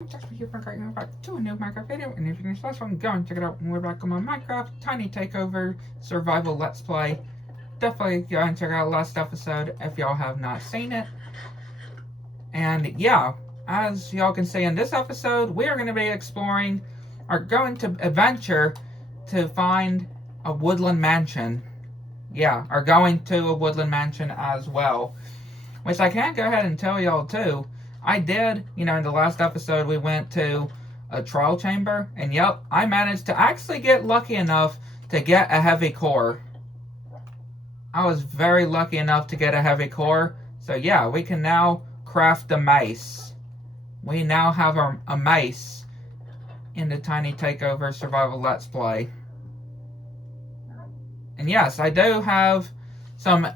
That's what you're back to a new Minecraft video, and if you missed last one, go and check it out when we're back on my Minecraft Tiny Takeover Survival Let's Play. Definitely go and check out last episode if y'all have not seen it. And yeah, as y'all can see in this episode, we are going to be exploring, or going to adventure to find a woodland mansion. Yeah, or going to a woodland mansion as well. Which I can go ahead and tell y'all too. I did, in the last episode we went to a trial chamber, and yep, I managed to actually get lucky enough to get a heavy core. I was very lucky enough to get a heavy core, so yeah, we can now craft a mace. We now have a mace in the Tiny Takeover Survival Let's Play. And yes, I do have some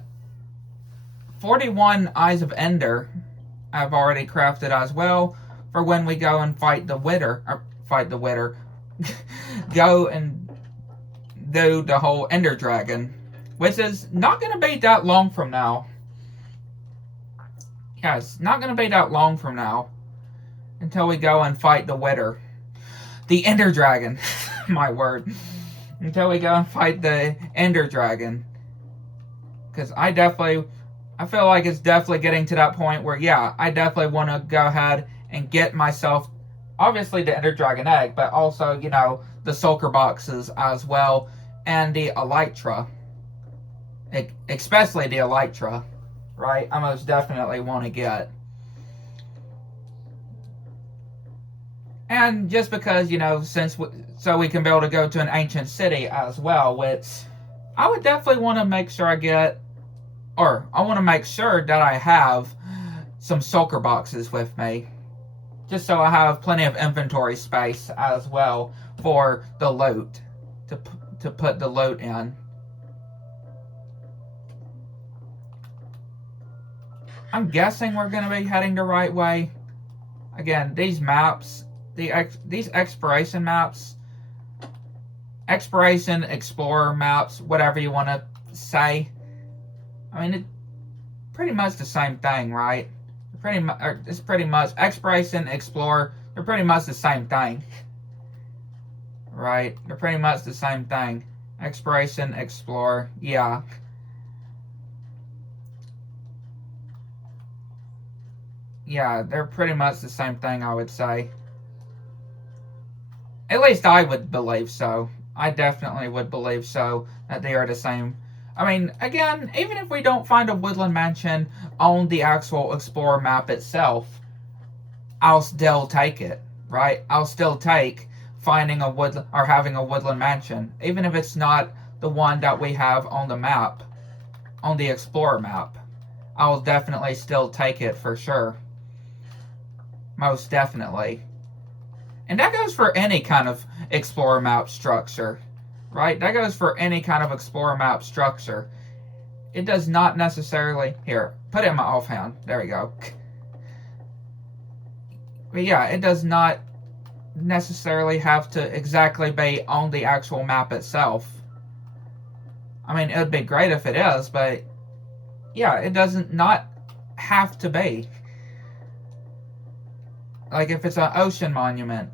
41 Eyes of Ender I've already crafted as well for when we go and fight the Wither. Go and do the whole Ender Dragon, which is not going to be that long from now. Yeah, it's not going to be that long from now until we go and fight the Wither. The Ender Dragon. My word. Until we go and fight the Ender Dragon. Because I feel like it's definitely getting to that point where, yeah, I definitely want to go ahead and get myself, obviously, the Ender Dragon Egg, but also, the Sulker Boxes as well, and the Elytra. Especially the Elytra, right? I most definitely want to get. And just because, so we can be able to go to an ancient city as well, which I would definitely want to make sure I want to make sure that I have some Sulker Boxes with me. Just so I have plenty of inventory space as well for the loot. To put the loot in. I'm guessing we're going to be heading the right way. Again, these maps, these exploration maps, exploration, explorer maps, whatever you want to say. I mean, it's pretty much the same thing, right? It's pretty much exploration, explorer. They're pretty much the same thing, right? They're pretty much the same thing. Exploration, explorer, yeah. Yeah, they're pretty much the same thing, I would say. At least I would believe so. I definitely would believe so, that they are the same. I mean, again, even if we don't find a woodland mansion on the actual Explorer map itself, I'll still take it, right? I'll still take finding a woodland, or having a woodland mansion, even if it's not the one that we have on the map, on the Explorer map. I'll definitely still take it for sure. Most definitely. And that goes for any kind of Explorer map structure. Right? That goes for any kind of Explorer map structure. It does not necessarily... Here, put it in my offhand. There we go. But yeah, it does not necessarily have to exactly be on the actual map itself. I mean, it would be great if it is, but... Yeah, it doesn't not have to be. Like if it's an ocean monument,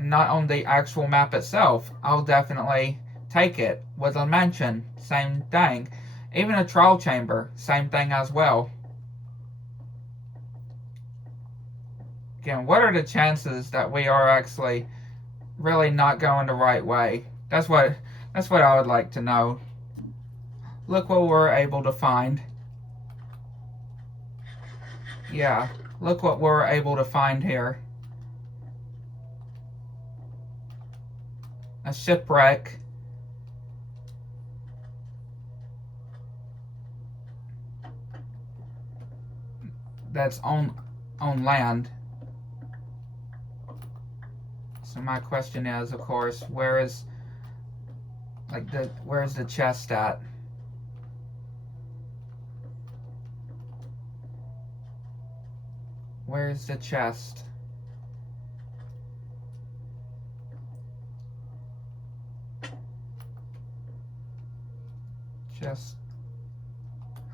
not on the actual map itself, I'll definitely take it. Woodland Mansion, same thing. Even a trial chamber, same thing as well. Again, what are the chances that we are actually really not going the right way? That's what I would like to know. Look what we're able to find. Yeah, look what we're able to find here. A shipwreck. That's on land. So my question is, of course, where's the chest at? Where's the chest? Just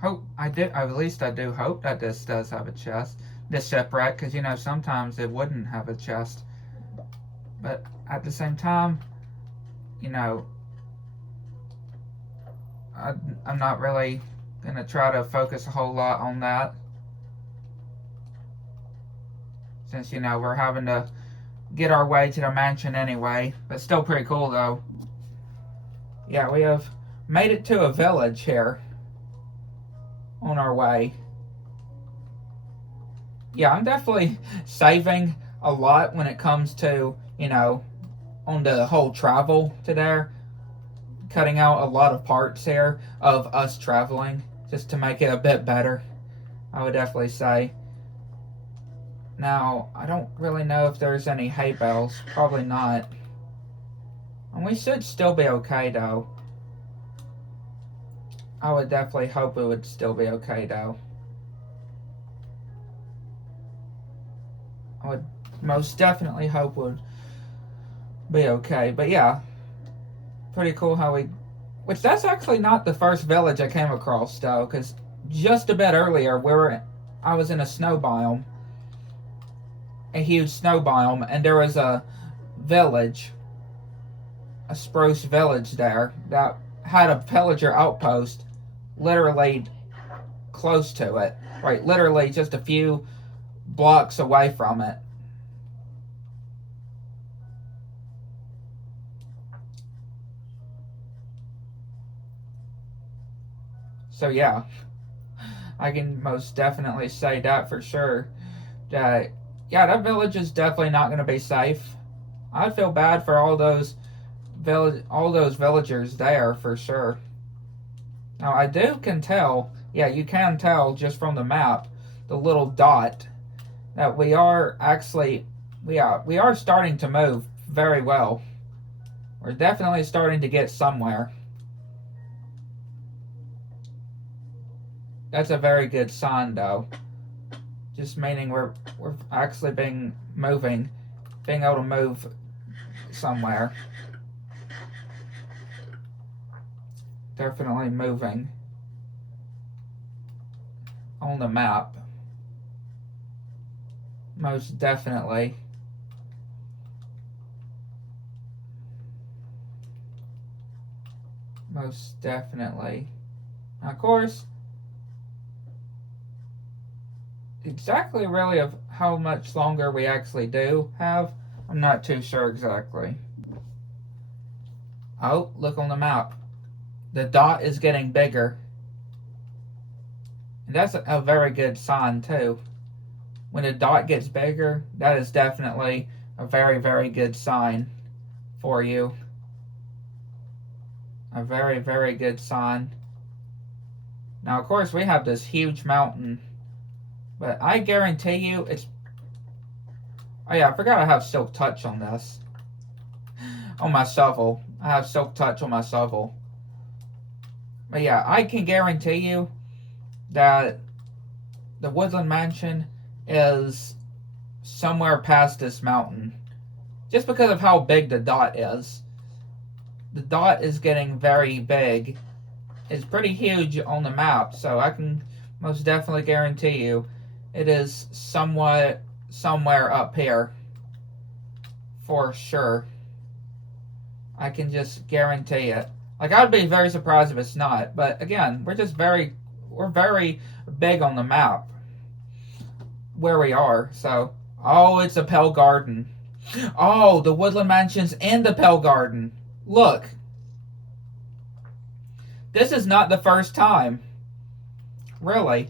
hope at least I do hope that this does have a chest. the shipwreck, because, you know, sometimes it wouldn't have a chest. But at the same time, you know, I'm not really going to try to focus a whole lot on that. Since, you know, we're having to get our way to the mansion anyway. But still pretty cool, though. Yeah, we have made it to a village here on our way. Yeah, I'm definitely saving a lot when it comes to, you know, on the whole travel to there. Cutting out a lot of parts here of us traveling just to make it a bit better, I would definitely say. Now, I don't really know if there's any hay bales. Probably not. And we should still be okay, though. I would definitely hope it would still be okay, though. I would most definitely hope it would be okay. But yeah, pretty cool how we... Which, that's actually not the first village I came across, though. Because just a bit earlier, I was in a snow biome. A huge snow biome. And there was a village. A spruce village there. That had a villager outpost. Literally close to it. Right, literally just a few blocks away from it. So yeah, I can most definitely say that for sure. That yeah, that village is definitely not going to be safe. I feel bad for all those villagers there for sure. Now I can tell, yeah, you can tell just from the map, the little dot, that we are actually we are starting to move very well. We're definitely starting to get somewhere. That's a very good sign, though. Just meaning we're actually being able to move somewhere. Definitely moving on the map. Most definitely. Most definitely. Now, of course, exactly really of how much longer we actually do have, I'm not too sure exactly. Oh, look on the map. The dot is getting bigger. And that's a very good sign, too. When the dot gets bigger, that is definitely a very, very good sign for you. A very, very good sign. Now, of course, we have this huge mountain. But I guarantee you it's... Oh yeah, I forgot I have Silk Touch on this. On my shovel. I have Silk Touch on my shovel. But yeah, I can guarantee you that the Woodland Mansion is somewhere past this mountain. Just because of how big the dot is. The dot is getting very big. It's pretty huge on the map, so I can most definitely guarantee you it is somewhere up here. For sure. I can just guarantee it. Like, I'd be very surprised if it's not. But again, we're very big on the map where we are. So, oh, it's a Pale Garden. Oh, the Woodland Mansion's in the Pale Garden. Look. This is not the first time. Really.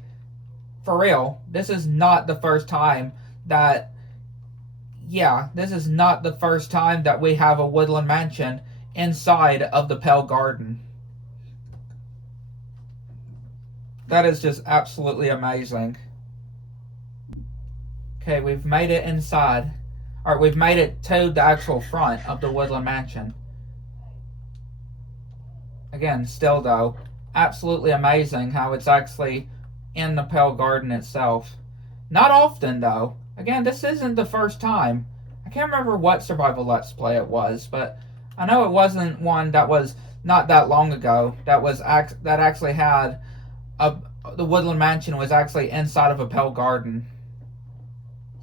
For real. This is not the first time that... Yeah, this is not the first time that we have a Woodland Mansion inside of the Pale Garden. That is just absolutely amazing. Okay, we've made it inside. Or we've made it to the actual front of the Woodland Mansion. Again, still though, absolutely amazing how it's actually in the Pale Garden itself. Not often though. Again, this isn't the first time. I can't remember what survival Let's Play it was, but I know it wasn't one that was not that long ago that actually had the Woodland Mansion was actually inside of a Pale Garden.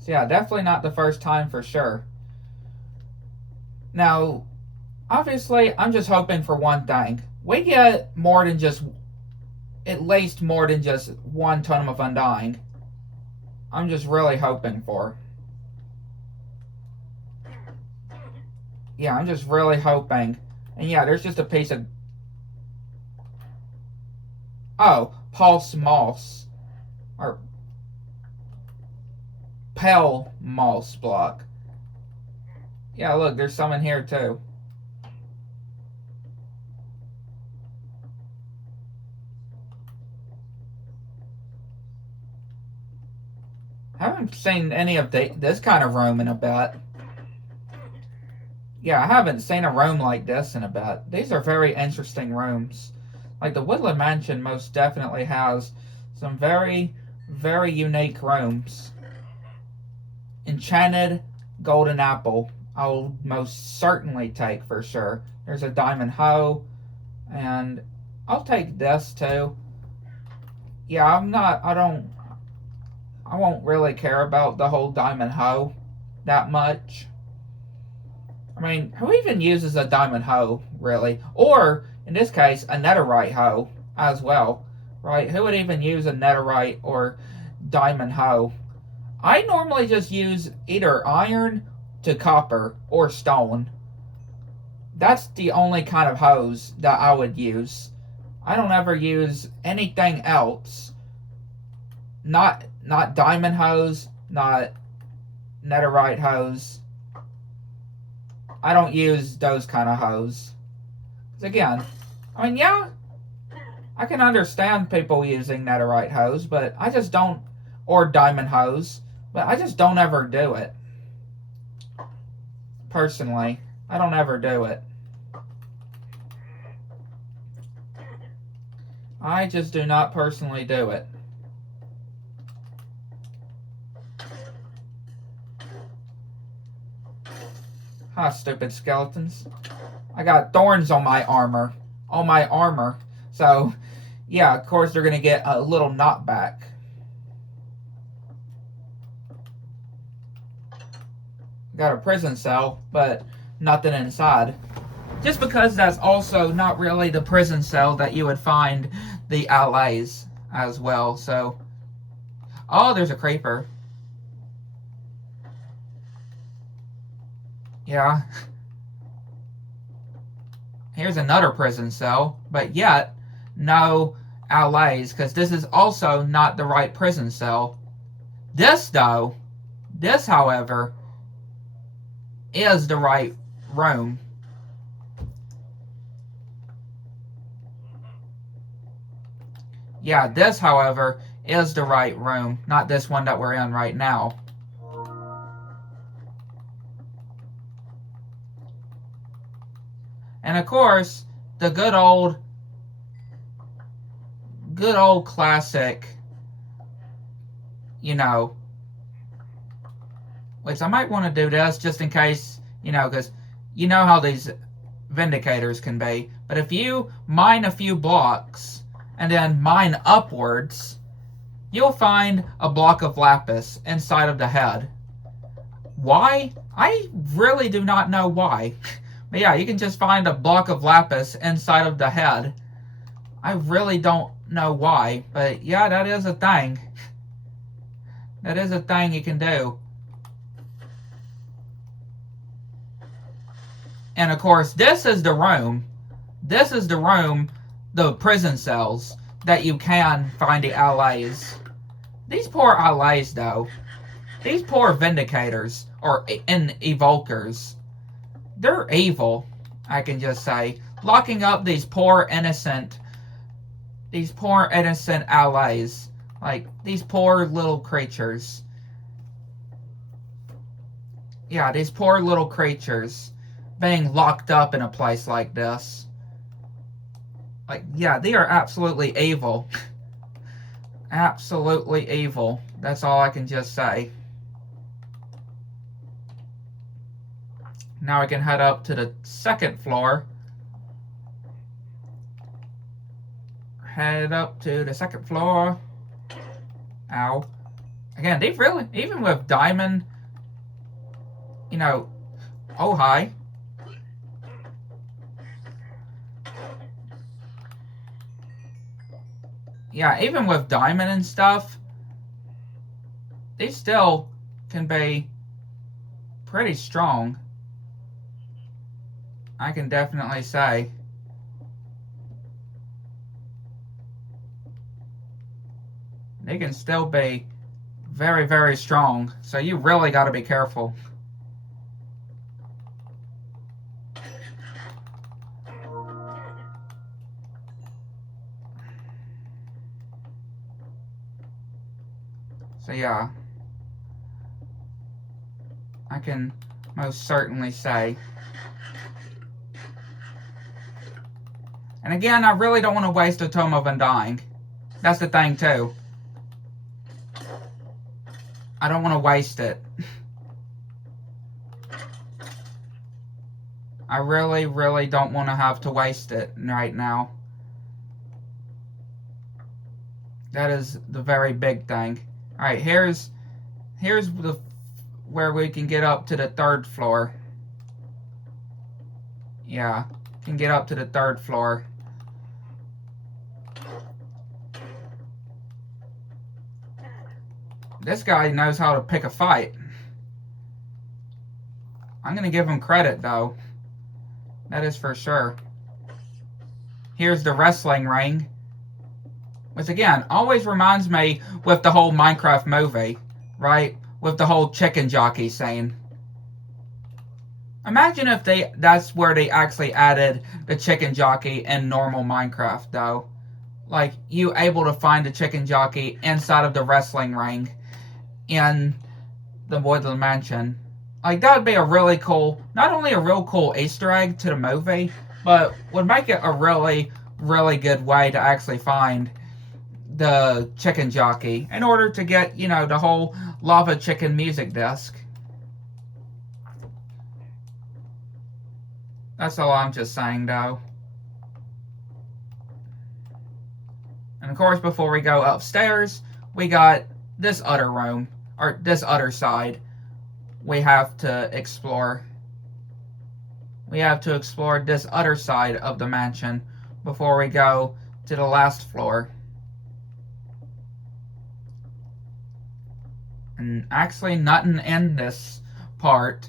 So yeah, definitely not the first time for sure. Now, obviously, I'm just hoping for one thing. We get more than just, at least more than just one Totem of Undying. I'm just really hoping for. Yeah, I'm just really hoping. And yeah, there's just a piece of... Oh, Pulse Moss. Or Pale Moss block. Yeah, look, there's some in here too. I haven't seen any of this kind of room in a bit. Yeah, I haven't seen a room like this in a bit. These are very interesting rooms. Like the Woodland Mansion most definitely has some very, very unique rooms. Enchanted Golden Apple, I'll most certainly take for sure. There's a Diamond Hoe, and I'll take this too. Yeah, I won't really care about the whole Diamond Hoe that much. I mean, who even uses a Diamond Hoe, really? Or, in this case, a Netherite Hoe as well, right? Who would even use a Netherite or Diamond Hoe? I normally just use either iron to copper or stone. That's the only kind of hose that I would use. I don't ever use anything else. Not diamond hose, not netherite hose. I don't use those kind of hose. Because again, I mean, yeah, I can understand people using netherite hose, but I just don't, or diamond hose, but I just don't ever do it. Personally, I don't ever do it. I just do not personally do it. Ha, stupid skeletons. I got thorns on my armor. On my armor. So, yeah, of course they're going to get a little knockback. Got a prison cell, but nothing inside. Just because that's also not really the prison cell that you would find the allies as well. So, oh, there's a creeper. Yeah. Here's another prison cell, but yet no allies, because this is also not the right prison cell. This, though, this, however, is the right room. Yeah, this, however, is the right room, not this one that we're in right now. And of course, the good old classic, you know, which I might want to do this just in case, you know, because you know how these Vindicators can be. But if you mine a few blocks and then mine upwards, you'll find a block of lapis inside of the head. Why? I really do not know why. But yeah, you can just find a block of lapis inside of the head. I really don't know why, but yeah, that is a thing. That is a thing you can do. And of course, this is the room. This is the room, the prison cells, that you can find the allies. These poor allies, though. These poor Vindicators, or Evokers. They're evil, I can just say. Locking up these poor innocent allies. Like, these poor little creatures. Yeah, these poor little creatures being locked up in a place like this. Like, yeah, they are absolutely evil. Absolutely evil. That's all I can just say. Now I can head up to the second floor. Head up to the second floor. Ow. Again, they really, even with diamond, you know, oh hi. Yeah, even with diamond and stuff, they still can be pretty strong. I can definitely say. They can still be very, very strong. So you really got to be careful. So yeah, I can most certainly say. And again, I really don't want to waste a Tome of Undying. That's the thing too. I don't want to waste it. I really, really don't want to have to waste it right now. That is the very big thing. Alright, here's the where we can get up to the 3rd floor. Yeah, can get up to the 3rd floor. This guy knows how to pick a fight. I'm going to give him credit, though. That is for sure. Here's the wrestling ring. Which, again, always reminds me with the whole Minecraft movie, right? With the whole chicken jockey scene. Imagine if that's where they actually added the chicken jockey in normal Minecraft, though. Like, you able to find the chicken jockey inside of the wrestling ring in the Woodland Mansion. Like, that would be a really cool, not only a real cool Easter egg to the movie, but would make it a really, really good way to actually find the chicken jockey in order to get, you know, the whole lava chicken music disc. That's all I'm just saying, though. And of course, before we go upstairs, we got this other room, or this other side, we have to explore. We have to explore this other side of the mansion before we go to the last floor. And actually, nothing in this part.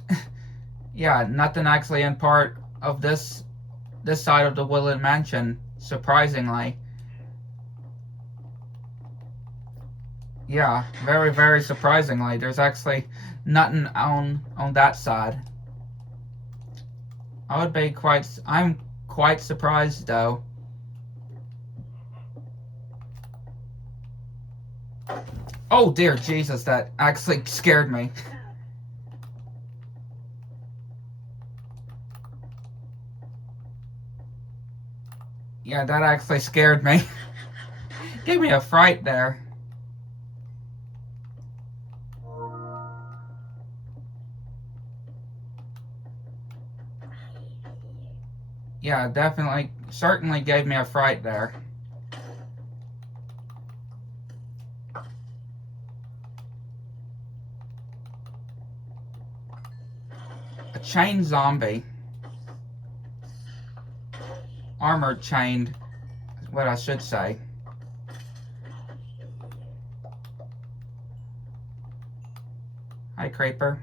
Yeah, nothing actually in part of this side of the Woodland Mansion, surprisingly. Yeah, very, very surprisingly. There's actually nothing on that side. I'm quite surprised, though. Oh, dear Jesus, that actually scared me. Yeah, that actually scared me. Gave me a fright there. Yeah, definitely, certainly gave me a fright there. A chained zombie. Armored chained, is what I should say. Hi, Creeper.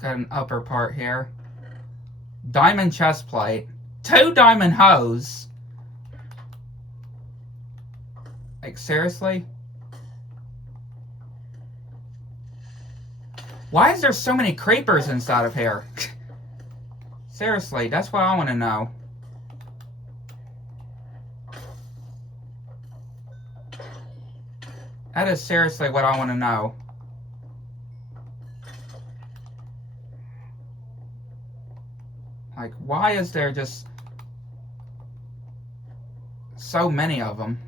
Got an upper part here. Diamond chest plate. 2 diamond hose. Like, seriously? Why is there so many creepers inside of here? Seriously, that's what I want to know. That is seriously what I want to know. Like, why is there just so many of them?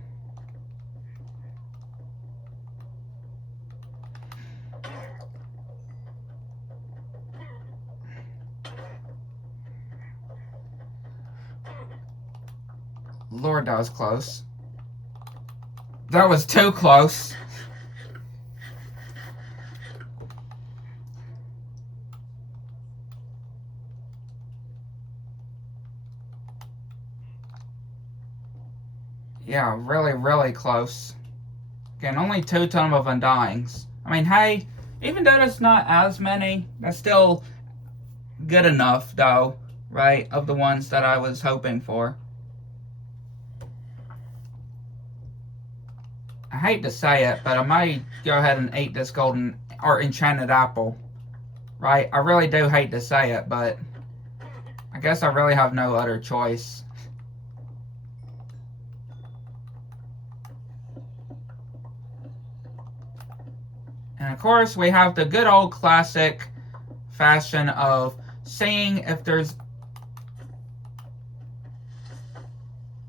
Lord, that was close. That was too close. Yeah, really, really close. Again, only 2 total of undyings. I mean, hey, even though there's not as many, that's still good enough, though, right, of the ones that I was hoping for. I hate to say it, but I might go ahead and eat this golden or enchanted apple, right? I really do hate to say it, but I guess I really have no other choice. And of course, we have the good old classic fashion of seeing if there's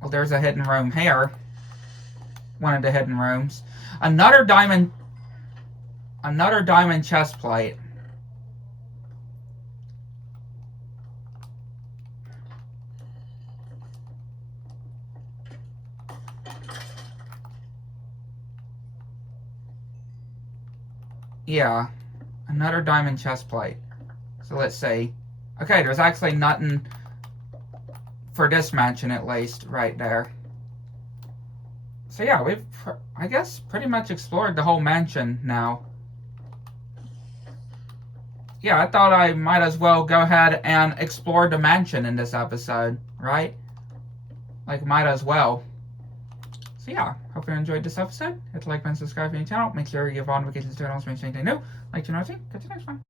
a hidden room here. One of the hidden rooms. Another diamond chest plate. Yeah, another diamond chest plate. So let's see. Okay, there's actually nothing for this mansion, at least, right there. So yeah, we've, I guess, pretty much explored the whole mansion now. Yeah, I thought I might as well go ahead and explore the mansion in this episode, right? Like, might as well. So yeah, hope you enjoyed this episode. Hit the like button, subscribe to the channel. Make sure you give all notifications turned on so you anything new. Like to know, catch you next one.